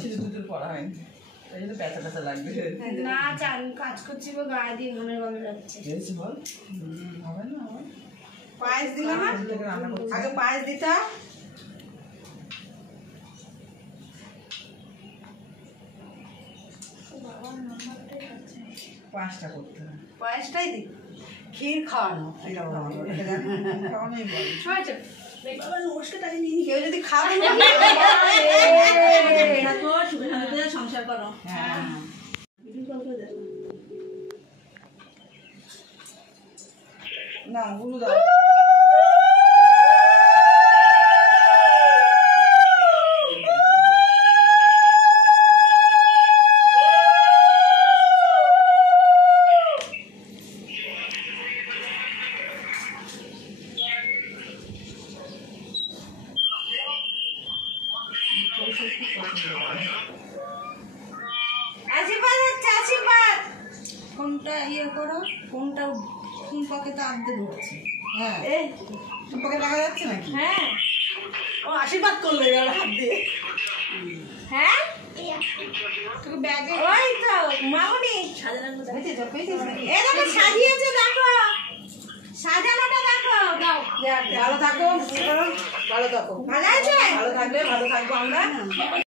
শুধু দুধের পড়া হয়নি, এই জন্য প্যাঁচা প্যাঁচা লাগবে না। আমি কাজ করছি গো, গায়ে দিয়ে মনের গন্ধ যাচ্ছে। বল হবে না? পায়েস দিল না, আগে পায়েস দিতা। পাঁচটা করতে হবে, পায়েসটাই দি, ক্ষীর খাওয়ানো খাওয়ানোই বলে। কেউ যদি খাবে সংসার করো। না গুলো দাও। আশীর্বাদ হচ্ছে, আশীর্বাদ। কোনটা ইয়ে করো, কোনটা কোন পকেটে আনতে ধরছে? হ্যাঁ, কোন পকেটে দেখা যাচ্ছে নাকি? হ্যাঁ, ও আশীর্বাদ করলো এবার হাত দিয়ে। হ্যাঁ, তোকে ব্যাগে ওই তো মামনি হয়েছে, তোর পেয়েছিস নাকি? এ দেখো সাজিয়েছে, দেখো সাজানোটা দেখো। দাও, ভালো থাকো, ভালো থাকো, ভালো আছে? ভালো থাকবে, ভালো থাকবো আমরা।